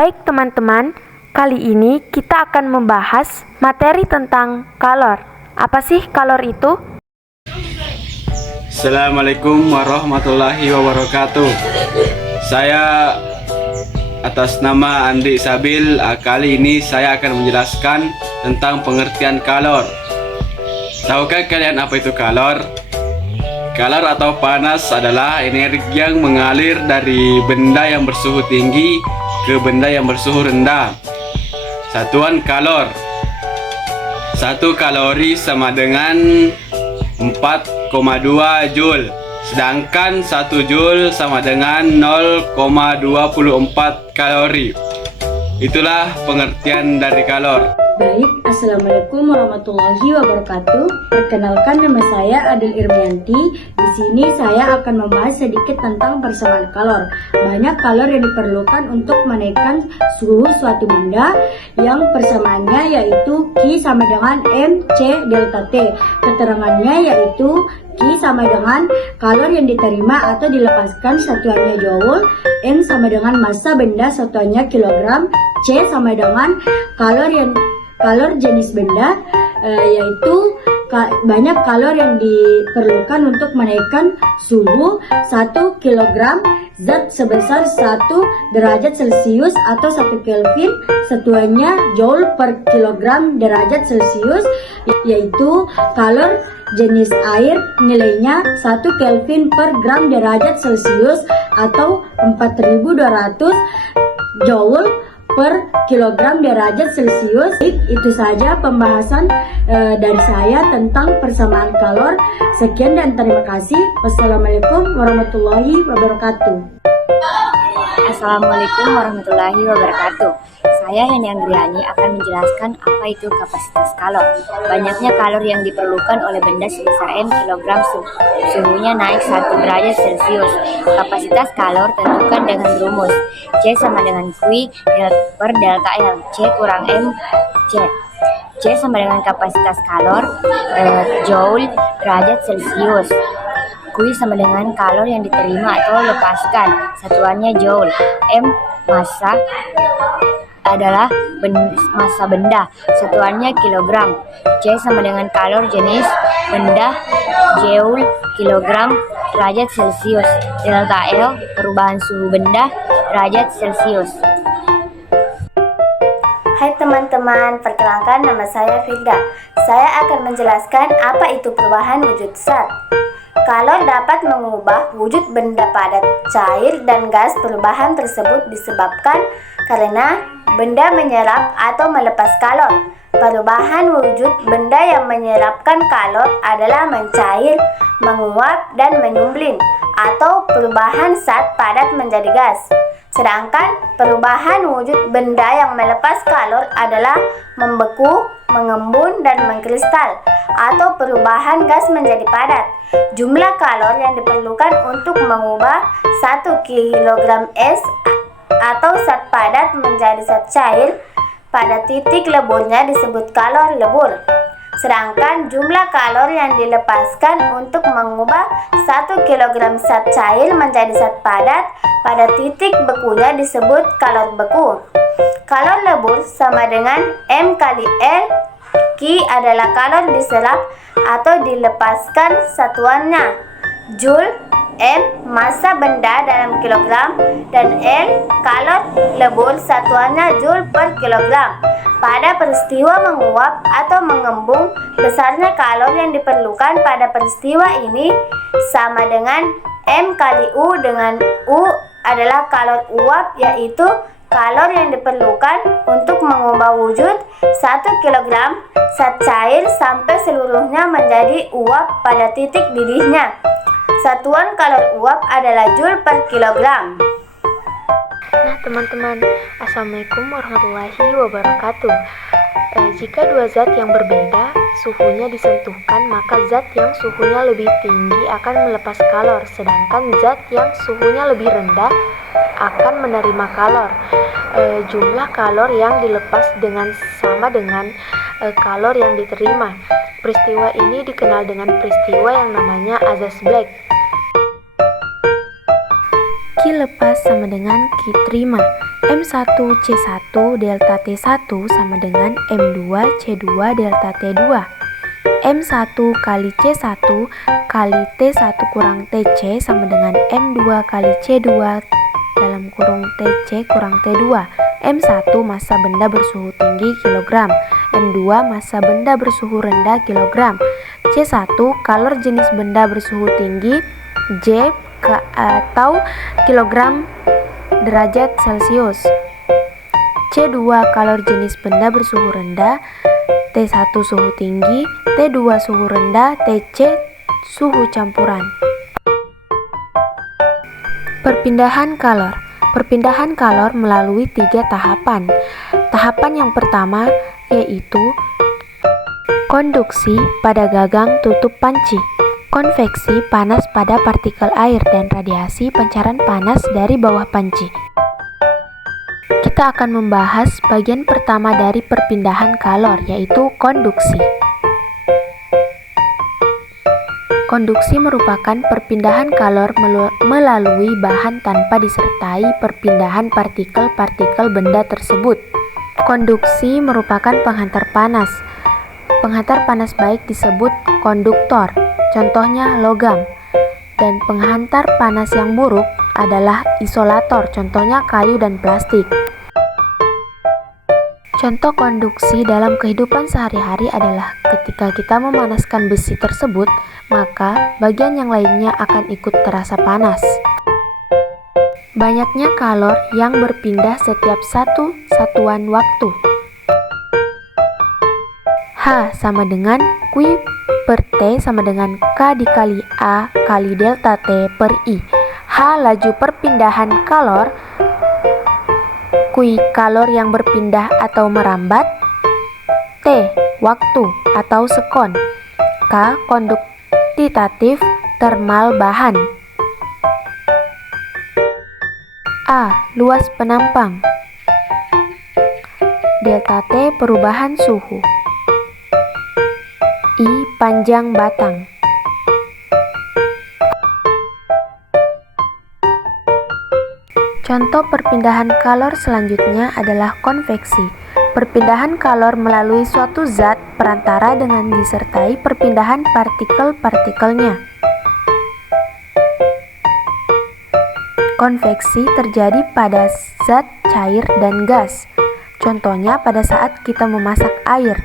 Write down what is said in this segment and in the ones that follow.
Baik teman-teman, kali ini kita akan membahas materi tentang kalor. Apa sih kalor itu? Assalamualaikum warahmatullahi wabarakatuh. Saya atas nama Andi Sabil, kali ini saya akan menjelaskan tentang pengertian kalor. Tahukah kalian apa itu kalor? Kalor atau panas adalah energi yang mengalir dari benda yang bersuhu tinggi ke benda yang bersuhu rendah. Satuan kalor. 1 kalori sama dengan 4,2 Joule. Sedangkan 1 Joule sama dengan 0,24 kalori. Itulah pengertian dari kalor. Baik, Assalamualaikum warahmatullahi wabarakatuh. Perkenalkan, nama saya Adil Irmianti. Di sini saya akan membahas sedikit tentang persamaan kalor. Banyak kalor yang diperlukan untuk menaikkan suhu suatu benda yang persamaannya yaitu Q sama dengan MC delta T. Keterangannya yaitu Q sama dengan kalor yang diterima atau dilepaskan satuannya joule, M sama dengan massa benda satuannya kilogram, C sama dengan kalor jenis benda, yaitu banyak kalor yang diperlukan untuk menaikkan suhu 1 kg zat sebesar 1 derajat Celcius atau 1 Kelvin, satuannya joule per kilogram derajat Celcius, yaitu kalor jenis air nilainya 1 Kelvin per gram derajat Celcius atau 4200 joule per kilogram derajat Celcius. Itu saja pembahasan dari saya tentang persamaan kalor. Sekian dan terima kasih. Wassalamualaikum warahmatullahi wabarakatuh. Assalamualaikum warahmatullahi wabarakatuh. Saya Hani Anggriani akan menjelaskan apa itu kapasitas kalor. Banyaknya kalor yang diperlukan oleh benda sebesar M kilogram suhunya naik 1 derajat Celcius. Kapasitas kalor tentukan dengan rumus C sama dengan Q per delta L. C kurang M C. C sama dengan kapasitas kalor Joule derajat Celcius. Q sama dengan kalor yang diterima atau lepaskan, satuannya joule. M massa adalah massa benda, satuannya kilogram. C sama dengan kalor jenis benda, joule, kilogram, derajat Celcius. Delta L perubahan suhu benda, derajat Celcius. Hai teman-teman, perkenalkan nama saya Firda. Saya akan menjelaskan apa itu perubahan wujud zat. Kalor dapat mengubah wujud benda padat, cair, dan gas. Perubahan tersebut disebabkan karena benda menyerap atau melepas kalor. Perubahan wujud benda yang menyerapkan kalor adalah mencair, menguap, dan menyumblin, atau perubahan zat padat menjadi gas. Sedangkan perubahan wujud benda yang melepas kalor adalah membeku, mengembun, dan mengkristal, atau perubahan gas menjadi padat. Jumlah kalor yang diperlukan untuk mengubah 1 kg es atau zat padat menjadi zat cair pada titik leburnya disebut kalor lebur. Sedangkan jumlah kalor yang dilepaskan untuk mengubah 1 kg zat cair menjadi zat padat pada titik bekunya disebut kalor beku. Kalor lebur sama dengan M kali L. Q adalah kalor diserap atau dilepaskan, satuannya joule, M massa benda dalam kilogram, dan L kalor lebur, satuannya joule per kilogram. Pada peristiwa menguap atau mengembung, besarnya kalor yang diperlukan pada peristiwa ini sama dengan M kali U, dengan U adalah kalor uap, yaitu kalor yang diperlukan untuk mengubah wujud 1 kg zat cair sampai seluruhnya menjadi uap pada titik didihnya. Satuan kalor uap adalah joule per kilogram. Nah teman-teman, Assalamualaikum warahmatullahi wabarakatuh. Jika dua zat yang berbeda suhunya disentuhkan, maka zat yang suhunya lebih tinggi akan melepas kalor, sedangkan zat yang suhunya lebih rendah akan menerima kalor. Jumlah kalor yang dilepas sama dengan kalor yang diterima. Peristiwa ini dikenal dengan peristiwa yang namanya Azaz-Black. Q lepas sama dengan Q terima. M1C1 delta T1 sama dengan M2C2 delta T2. M1 kali C1 kali T1 kurang TC sama dengan M2 kali C2 dalam kurung TC kurang T2. M1 massa benda bersuhu tinggi kilogram, M2 massa benda bersuhu rendah kilogram. C1 kalor jenis benda bersuhu tinggi J atau kilogram derajat Celcius. C2 kalor jenis benda bersuhu rendah, T1 suhu tinggi, T2 suhu rendah, TC suhu campuran. Perpindahan kalor. Perpindahan kalor melalui 3 tahapan. Tahapan yang pertama yaitu konduksi pada gagang tutup panci, konveksi panas pada partikel air, dan radiasi pancaran panas dari bawah panci. Kita akan membahas bagian pertama dari perpindahan kalor, yaitu konduksi. Konduksi merupakan perpindahan kalor melalui bahan tanpa disertai perpindahan partikel-partikel benda tersebut. Konduksi merupakan penghantar panas. Penghantar panas baik disebut konduktor, contohnya logam. Dan penghantar panas yang buruk adalah isolator, contohnya kayu dan plastik. Contoh konduksi dalam kehidupan sehari-hari adalah ketika kita memanaskan besi tersebut, maka bagian yang lainnya akan ikut terasa panas. Banyaknya kalor yang berpindah setiap satu satuan waktu. H sama dengan Q per T sama dengan K dikali A kali delta T per I. H laju perpindahan kalor, Q kalor yang berpindah atau merambat, T waktu atau sekon, K konduktitatif termal bahan, A luas penampang, delta T perubahan suhu, I panjang batang. Contoh perpindahan kalor selanjutnya adalah konveksi. Perpindahan kalor melalui suatu zat perantara dengan disertai perpindahan partikel-partikelnya. Konveksi terjadi pada zat cair dan gas. Contohnya pada saat kita memasak air.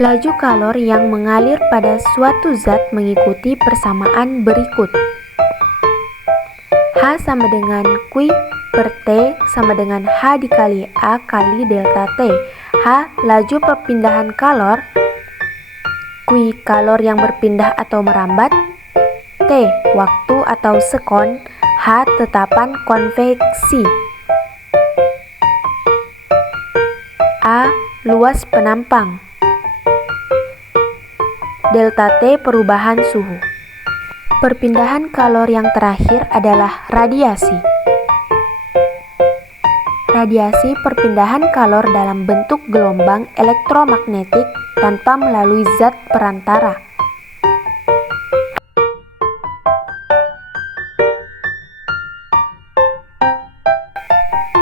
Laju kalor yang mengalir pada suatu zat mengikuti persamaan berikut. H sama dengan Q per T sama dengan H dikali A kali delta T. H laju perpindahan kalor, Q kalor yang berpindah atau merambat, T waktu atau sekon, H tetapan konveksi, A luas penampang, delta T perubahan suhu. Perpindahan kalor yang terakhir adalah radiasi. Radiasi perpindahan kalor dalam bentuk gelombang elektromagnetik tanpa melalui zat perantara.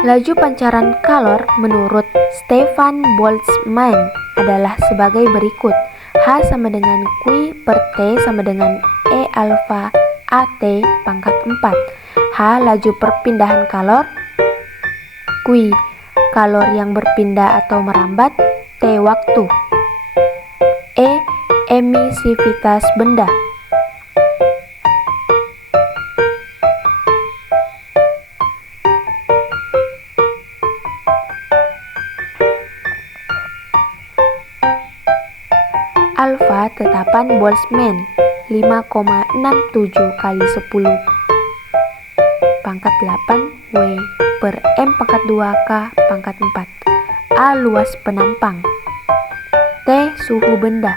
Laju pancaran kalor menurut Stefan Boltzmann adalah sebagai berikut. H sama dengan Q per T sama dengan E alfa AT pangkat 4. H laju perpindahan kalor, Q kalor yang berpindah atau merambat, T waktu, E emisivitas benda. Alfa tetapan Boltzmann 5,67 kali 10 pangkat 8 W per M pangkat 2 K pangkat 4. A luas penampang, T suhu benda.